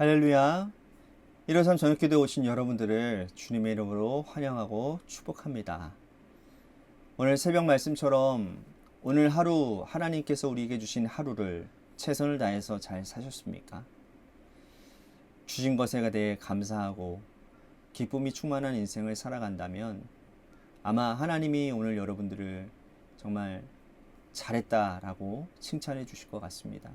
할렐루야. 153 저녁기도에 오신 여러분들을 주님의 이름으로 환영하고 축복합니다. 오늘 새벽 말씀처럼 오늘 하루 하나님께서 우리에게 주신 하루를 최선을 다해서 잘 사셨습니까? 주신 것에 대해 감사하고 기쁨이 충만한 인생을 살아간다면 아마 하나님이 오늘 여러분들을 정말 잘했다라고 칭찬해 주실 것 같습니다.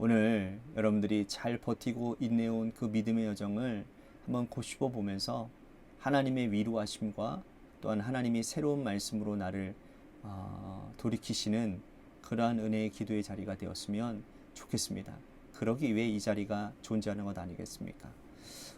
오늘 여러분들이 잘 버티고 인내온 그 믿음의 여정을 한번 곱씹어 보면서 하나님의 위로하심과 또한 하나님이 새로운 말씀으로 나를 돌이키시는 그러한 은혜의 기도의 자리가 되었으면 좋겠습니다. 그러기 위해 이 자리가 존재하는 것 아니겠습니까?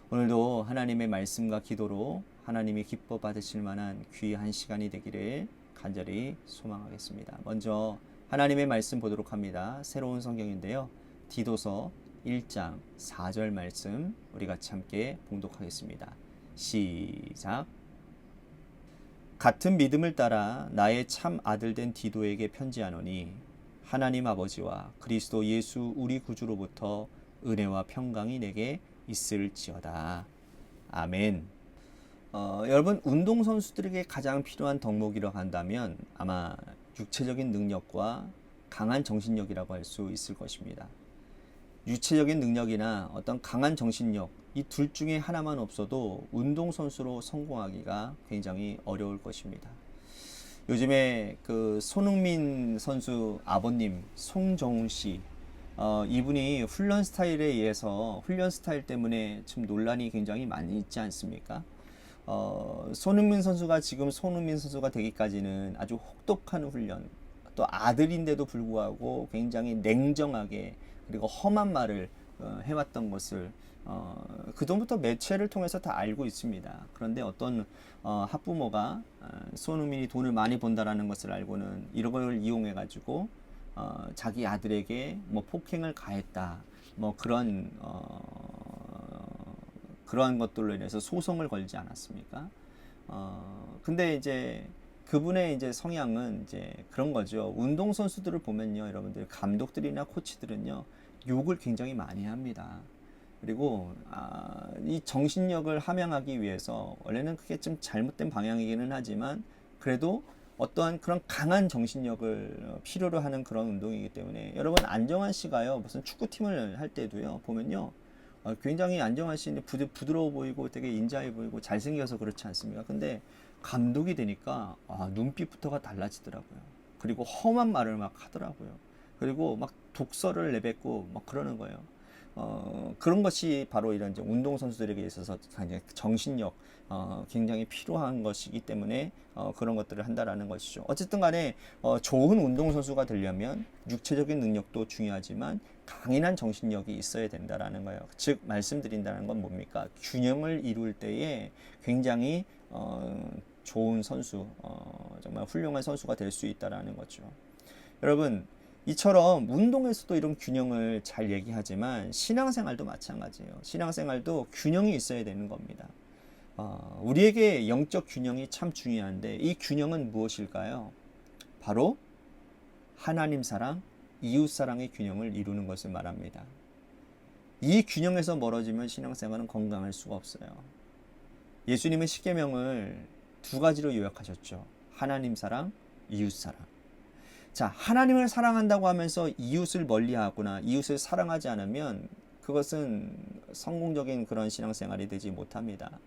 오늘도 하나님의 말씀과 기도로 하나님이 기뻐 받으실 만한 귀한 시간이 되기를 간절히 소망하겠습니다. 먼저 하나님의 말씀 보도록 합니다. 새로운 성경인데요. 디도서 1장 4절 말씀 우리 같이 함께 봉독하겠습니다. 시작. 같은 믿음을 따라 나의 참 아들 된 디도에게 편지하노니 하나님 아버지와 그리스도 예수 우리 구주로부터 은혜와 평강이 내게 있을지어다. 아멘. 여러분, 운동선수들에게 가장 필요한 덕목이라고 한다면 아마 육체적인 능력과 강한 정신력이라고 할 수 있을 것입니다. 유체적인 능력이나 어떤 강한 정신력, 이 둘 중에 하나만 없어도 운동선수로 성공하기가 굉장히 어려울 것입니다. 요즘에 그 손흥민 선수 아버님 송정훈 씨, 이분이 훈련 스타일에 의해서 훈련 스타일 때문에 지금 논란이 굉장히 많이 있지 않습니까? 손흥민 선수가 지금 손흥민 선수가 되기까지는 아주 혹독한 훈련, 또 아들인데도 불구하고 굉장히 냉정하게 그리고 험한 말을 해왔던 것을 그전부터 매체를 통해서 다 알고 있습니다. 그런데 어떤 학부모가 손흥민이 돈을 많이 번다라는 것을 알고는 이런 걸 이용해 가지고 자기 아들에게 뭐 폭행을 가했다, 뭐 그러한 것들로 인해서 소송을 걸지 않았습니까? 근데 이제 그분의 이제 성향은 이제 그런 거죠. 운동 선수들을 보면요, 여러분들 감독들이나 코치들은요 욕을 굉장히 많이 합니다. 그리고 이 정신력을 함양하기 위해서 원래는 그게 좀 잘못된 방향이기는 하지만 그래도 어떠한 그런 강한 정신력을 필요로 하는 그런 운동이기 때문에 여러분 안정환 씨가요 무슨 축구팀을 할 때도요 보면요 굉장히 안정환 씨는 부드러워 보이고 되게 인자해 보이고 잘생겨서 그렇지 않습니까? 근데 감독이 되니까 눈빛부터가 달라지더라고요. 그리고 험한 말을 막 하더라고요. 그리고 막 독설을 내뱉고 막 그러는 거예요. 그런 것이 바로 이런 이제 운동선수들에게 있어서 정신력, 굉장히 필요한 것이기 때문에 그런 것들을 한다라는 것이죠. 어쨌든 간에 좋은 운동선수가 되려면 육체적인 능력도 중요하지만 강인한 정신력이 있어야 된다라는 거예요. 즉 말씀드린다는 건 뭡니까? 균형을 이룰 때에 굉장히 좋은 선수, 정말 훌륭한 선수가 될 수 있다라는 거죠. 여러분, 이처럼 운동에서도 이런 균형을 잘 얘기하지만 신앙생활도 마찬가지예요. 신앙생활도 균형이 있어야 되는 겁니다. 우리에게 영적 균형이 참 중요한데 이 균형은 무엇일까요? 바로 하나님 사랑, 이웃 사랑의 균형을 이루는 것을 말합니다. 이 균형에서 멀어지면 신앙생활은 건강할 수가 없어요. 예수님은 십계명을 두 가지로 요약하셨죠. 하나님 사랑, 이웃 사랑. 자, 하나님을 사랑한다고 하면서 이웃을 멀리하거나 이웃을 사랑하지 않으면 그것은 성공적인 그런 신앙생활이 되지 못합니다.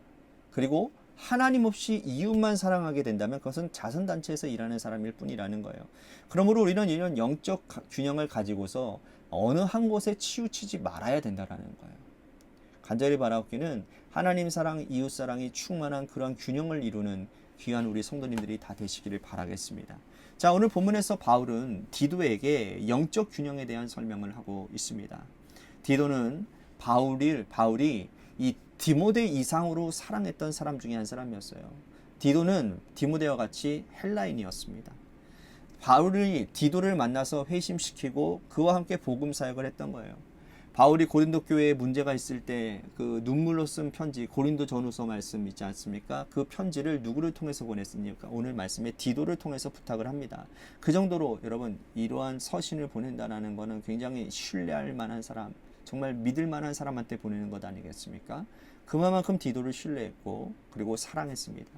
그리고 하나님 없이 이웃만 사랑하게 된다면 그것은 자선단체에서 일하는 사람일 뿐이라는 거예요. 그러므로 우리는 이런 영적 균형을 가지고서 어느 한 곳에 치우치지 말아야 된다는 거예요. 간절히 바라옵기는 하나님 사랑, 이웃 사랑이 충만한 그런 균형을 이루는 귀한 우리 성도님들이 다 되시기를 바라겠습니다. 자, 오늘 본문에서 바울은 디도에게 영적 균형에 대한 설명을 하고 있습니다. 디도는 바울이 이 디모데 이상으로 사랑했던 사람 중에 한 사람이었어요. 디도는 디모데와 같이 헬라인이었습니다. 바울이 디도를 만나서 회심시키고 그와 함께 복음 사역을 했던 거예요. 바울이 고린도 교회에 문제가 있을 때 그 눈물로 쓴 편지, 고린도 전후서 말씀 있지 않습니까? 그 편지를 누구를 통해서 보냈습니까? 오늘 말씀에 디도를 통해서 부탁을 합니다. 그 정도로 여러분 이러한 서신을 보낸다는 것은 굉장히 신뢰할 만한 사람, 정말 믿을 만한 사람한테 보내는 것 아니겠습니까? 그만큼 디도를 신뢰했고 그리고 사랑했습니다.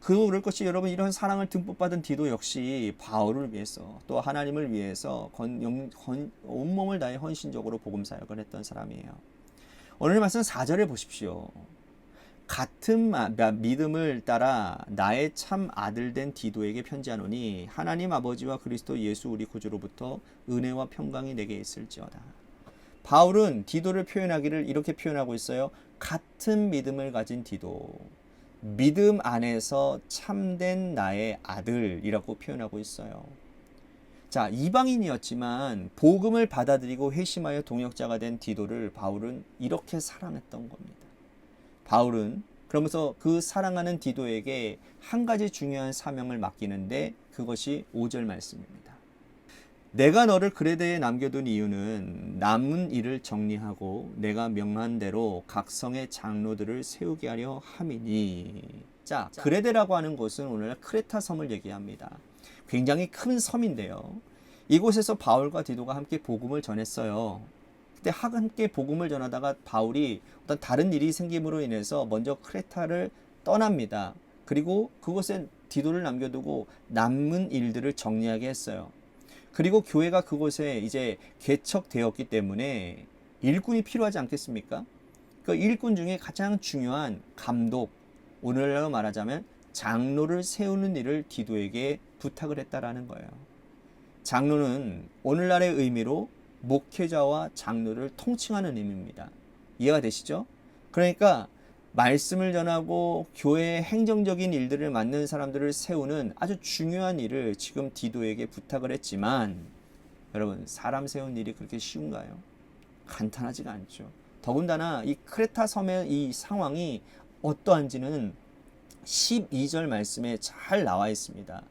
그럴 것이 여러분, 이런 사랑을 듬뿍 받은 디도 역시 바울을 위해서 또 하나님을 위해서 온몸을 다해 헌신적으로 복음 사역을 했던 사람이에요. 오늘 말씀 4절에 보십시오. 같은 믿음을 따라 나의 참 아들 된 디도에게 편지하노니 하나님 아버지와 그리스도 예수 우리 구주로부터 은혜와 평강이 내게 있을지어다. 바울은 디도를 표현하기를 이렇게 표현하고 있어요. 같은 믿음을 가진 디도, 믿음 안에서 참된 나의 아들이라고 표현하고 있어요. 자, 이방인이었지만 복음을 받아들이고 회심하여 동역자가 된 디도를 바울은 이렇게 사랑했던 겁니다. 바울은 그러면서 그 사랑하는 디도에게 한 가지 중요한 사명을 맡기는데 그것이 5절 말씀입니다. 내가 너를 그레데에 남겨둔 이유는 남은 일을 정리하고 내가 명한 대로 각 성의 장로들을 세우게 하려 함이니. 자, 그레데라고 하는 곳은 오늘날 크레타 섬을 얘기합니다. 굉장히 큰 섬인데요. 이곳에서 바울과 디도가 함께 복음을 전했어요. 그때 함께 복음을 전하다가 바울이 어떤 다른 일이 생김으로 인해서 먼저 크레타를 떠납니다. 그리고 그곳에 디도를 남겨두고 남은 일들을 정리하게 했어요. 그리고 교회가 그곳에 이제 개척되었기 때문에 일꾼이 필요하지 않겠습니까? 그 일꾼 중에 가장 중요한 감독, 오늘날로 말하자면 장로를 세우는 일을 디도에게 부탁을 했다라는 거예요. 장로는 오늘날의 의미로 목회자와 장로를 통칭하는 의미입니다. 이해가 되시죠? 그러니까 말씀을 전하고 교회의 행정적인 일들을 맡는 사람들을 세우는 아주 중요한 일을 지금 디도에게 부탁을 했지만, 여러분, 사람 세운 일이 그렇게 쉬운가요? 간단하지가 않죠. 더군다나 이 크레타 섬의 이 상황이 어떠한지는 12절 말씀에 잘 나와 있습니다.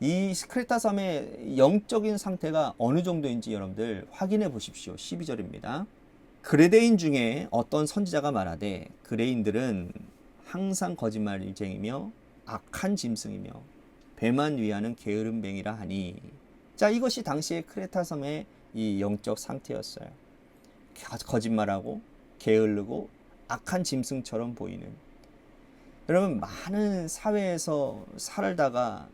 이 크레타 섬의 영적인 상태가 어느 정도인지 여러분들 확인해 보십시오. 12절입니다. 그레데인 중에 어떤 선지자가 말하되 그레인들은 항상 거짓말쟁이며 악한 짐승이며 배만 위하는 게으름뱅이라 하니. 자, 이것이 당시의 크레타 섬의 이 영적 상태였어요. 거짓말하고 게으르고 악한 짐승처럼 보이는. 여러분, 많은 사회에서 살다가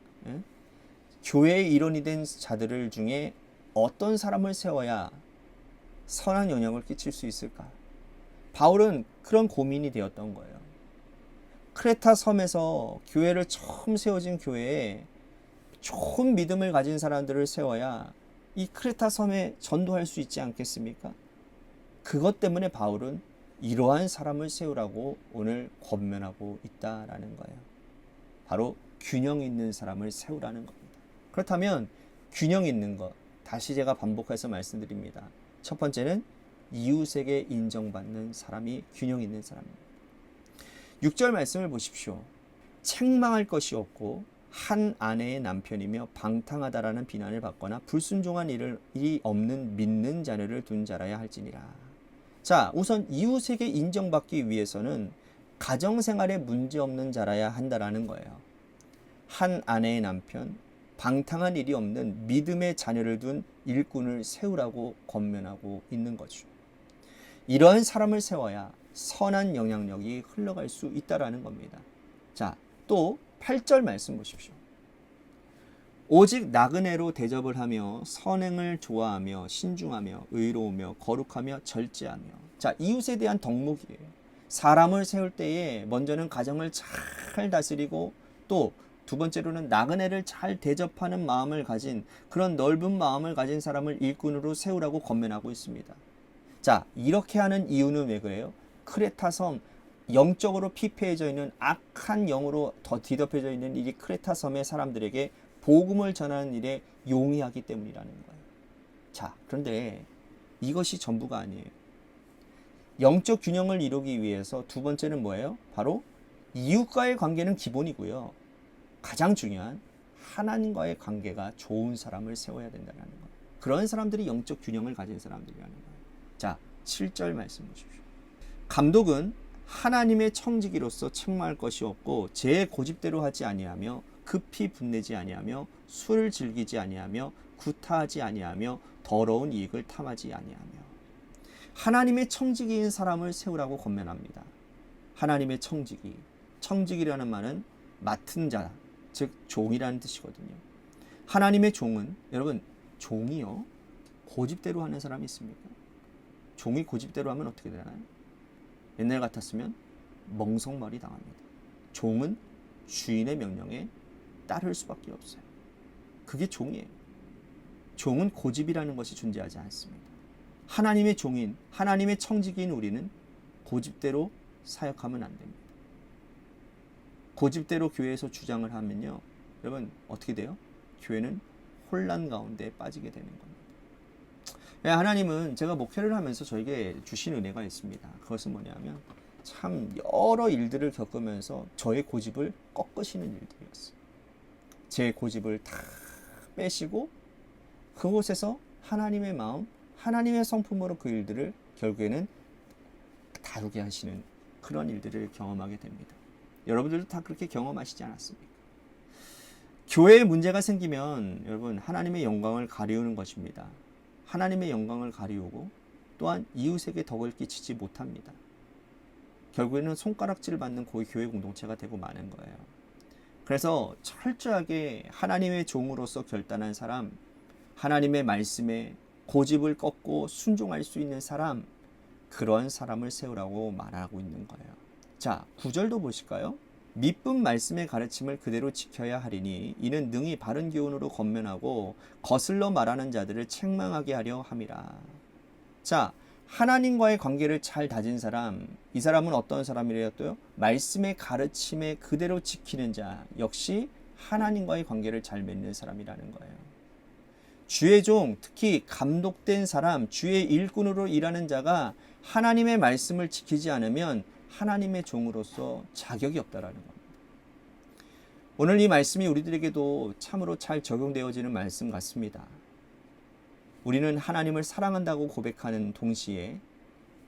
교회의 일원이 된 자들 중에 어떤 사람을 세워야 선한 영향을 끼칠 수 있을까? 바울은 그런 고민이 되었던 거예요. 크레타 섬에서 교회를 처음 세워진 교회에 좋은 믿음을 가진 사람들을 세워야 이 크레타 섬에 전도할 수 있지 않겠습니까? 그것 때문에 바울은 이러한 사람을 세우라고 오늘 권면하고 있다라는 거예요. 바로 균형 있는 사람을 세우라는 겁니다. 그렇다면 균형 있는 것, 다시 제가 반복해서 말씀드립니다. 첫 번째는 이웃에게 인정받는 사람이 균형 있는 사람입니다. 6절 말씀을 보십시오. 책망할 것이 없고 한 아내의 남편이며 방탕하다라는 비난을 받거나 불순종한 일이 없는 믿는 자녀를 둔 자라야 할지니라. 자, 우선 이웃에게 인정받기 위해서는 가정생활에 문제없는 자라야 한다라는 거예요. 한 아내의 남편, 방탕한 일이 없는 믿음의 자녀를 둔 일꾼을 세우라고 권면하고 있는 거죠. 이러한 사람을 세워야 선한 영향력이 흘러갈 수 있다라는 겁니다. 자, 또 8절 말씀 보십시오. 오직 나그네로 대접을 하며 선행을 좋아하며 신중하며 의로우며 거룩하며 절제하며. 자, 이웃에 대한 덕목이에요. 사람을 세울 때에 먼저는 가정을 잘 다스리고 또 두 번째로는 나그네를 잘 대접하는 마음을 가진, 그런 넓은 마음을 가진 사람을 일꾼으로 세우라고 권면하고 있습니다. 자, 이렇게 하는 이유는 왜 그래요? 크레타 섬, 영적으로 피폐해져 있는 악한 영으로 더 뒤덮여져 있는 이 크레타 섬의 사람들에게 복음을 전하는 일에 용이하기 때문이라는 거예요. 자, 그런데 이것이 전부가 아니에요. 영적 균형을 이루기 위해서 두 번째는 뭐예요? 바로 이웃과의 관계는 기본이고요. 가장 중요한 하나님과의 관계가 좋은 사람을 세워야 된다는 거예요. 그런 사람들이 영적 균형을 가진 사람들이라는 거예요. 자, 7절 말씀 보십시오. 감독은 하나님의 청지기로서 책망할 것이 없고 제 고집대로 하지 아니하며 급히 분내지 아니하며 술을 즐기지 아니하며 구타하지 아니하며 더러운 이익을 탐하지 아니하며. 하나님의 청지기인 사람을 세우라고 권면합니다. 하나님의 청지기. 청지기라는 말은 맡은 자, 즉 종이라는 뜻이거든요. 하나님의 종은, 여러분, 종이요, 고집대로 하는 사람이 있습니까? 종이 고집대로 하면 어떻게 되나요? 옛날 같았으면 멍석말이 당합니다. 종은 주인의 명령에 따를 수밖에 없어요. 그게 종이에요. 종은 고집이라는 것이 존재하지 않습니다. 하나님의 종인, 하나님의 청지기인 우리는 고집대로 사역하면 안 됩니다. 고집대로 교회에서 주장을 하면요, 여러분 어떻게 돼요? 교회는 혼란 가운데 빠지게 되는 겁니다. 하나님은, 제가 목회를 하면서 저에게 주신 은혜가 있습니다. 그것은 뭐냐면 참 여러 일들을 겪으면서 저의 고집을 꺾으시는 일들이었어요. 제 고집을 다 빼시고 그곳에서 하나님의 마음, 하나님의 성품으로 그 일들을 결국에는 다루게 하시는 그런 일들을 경험하게 됩니다. 여러분들도 다 그렇게 경험하시지 않았습니까? 교회에 문제가 생기면 여러분, 하나님의 영광을 가리우는 것입니다. 하나님의 영광을 가리우고 또한 이웃에게 덕을 끼치지 못합니다. 결국에는 손가락질 받는 교회 공동체가 되고 마는 거예요. 그래서 철저하게 하나님의 종으로서 결단한 사람, 하나님의 말씀에 고집을 꺾고 순종할 수 있는 사람, 그런 사람을 세우라고 말하고 있는 거예요. 자, 9절도 보실까요? 미쁜 말씀의 가르침을 그대로 지켜야 하리니 이는 능히 바른 교훈으로 권면하고 거슬러 말하는 자들을 책망하게 하려 함이라. 자, 하나님과의 관계를 잘 다진 사람, 이 사람은 어떤 사람이래요? 말씀의 가르침에 그대로 지키는 자, 역시 하나님과의 관계를 잘 맺는 사람이라는 거예요. 주의 종, 특히 감독된 사람, 주의 일꾼으로 일하는 자가 하나님의 말씀을 지키지 않으면 하나님의 종으로서 자격이 없다라는 겁니다. 오늘 이 말씀이 우리들에게도 참으로 잘 적용되어지는 말씀 같습니다. 우리는 하나님을 사랑한다고 고백하는 동시에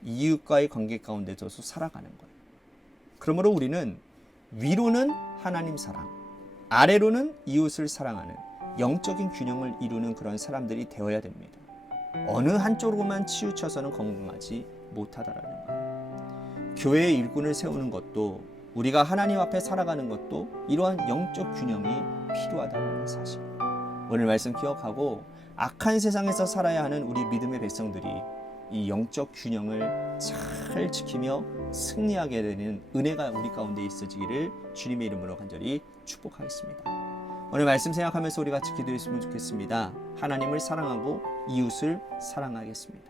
이웃과의 관계 가운데서 살아가는 거예요. 그러므로 우리는 위로는 하나님 사랑, 아래로는 이웃을 사랑하는 영적인 균형을 이루는 그런 사람들이 되어야 됩니다. 어느 한쪽으로만 치우쳐서는 건강하지 못하다라는 거예요. 교회의 일꾼을 세우는 것도, 우리가 하나님 앞에 살아가는 것도 이러한 영적 균형이 필요하다는 사실, 오늘 말씀 기억하고 악한 세상에서 살아야 하는 우리 믿음의 백성들이 이 영적 균형을 잘 지키며 승리하게 되는 은혜가 우리 가운데 있어지기를 주님의 이름으로 간절히 축복하겠습니다. 오늘 말씀 생각하면서 우리 같이 기도했으면 좋겠습니다. 하나님을 사랑하고 이웃을 사랑하겠습니다.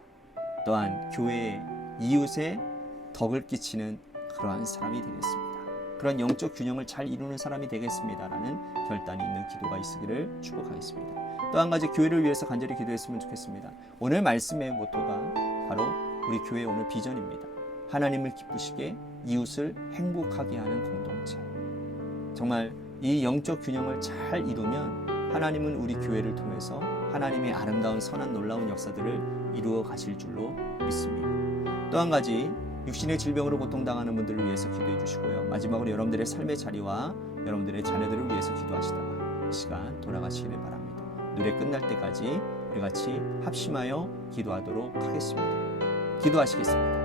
또한 교회의 이웃에 덕을 끼치는 그러한 사람이 되겠습니다. 그런 영적 균형을 잘 이루는 사람이 되겠습니다라는 결단이 있는 기도가 있으기를 축복하겠습니다. 또 한 가지, 교회를 위해서 간절히 기도했으면 좋겠습니다. 오늘 말씀의 모토가 바로 우리 교회의 오늘 비전입니다. 하나님을 기쁘시게 이웃을 행복하게 하는 공동체. 정말 이 영적 균형을 잘 이루면 하나님은 우리 교회를 통해서 하나님의 아름다운 선한 놀라운 역사들을 이루어 가실 줄로 믿습니다. 또 한 가지, 육신의 질병으로 고통당하는 분들을 위해서 기도해 주시고요. 마지막으로 여러분들의 삶의 자리와 여러분들의 자녀들을 위해서 기도하시다가 시간 돌아가시기를 바랍니다. 노래 끝날 때까지 우리 같이 합심하여 기도하도록 하겠습니다. 기도하시겠습니다.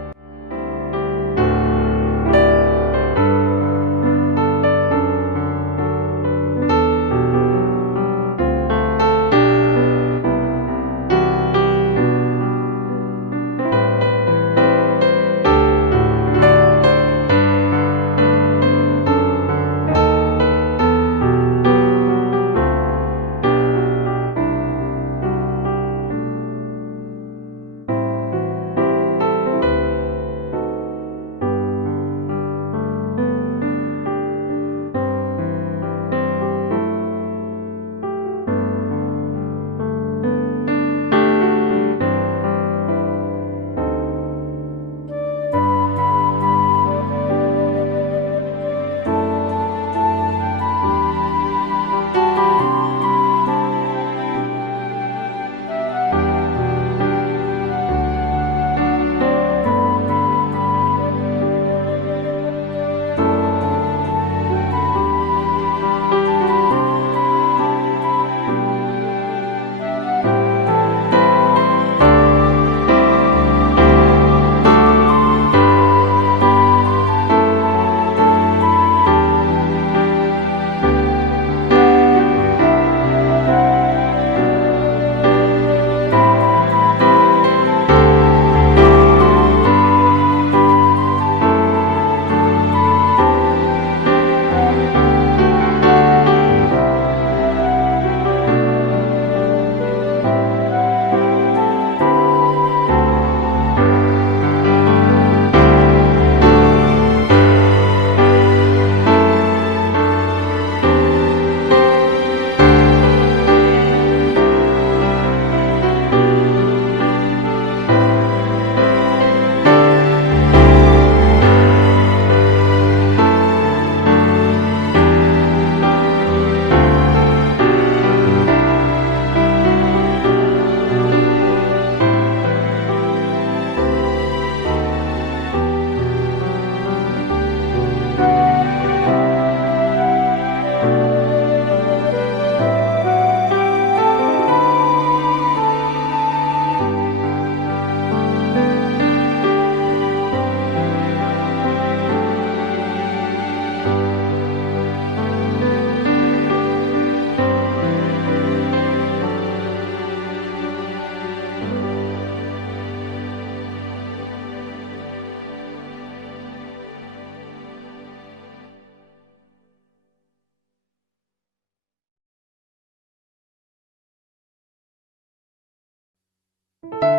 네.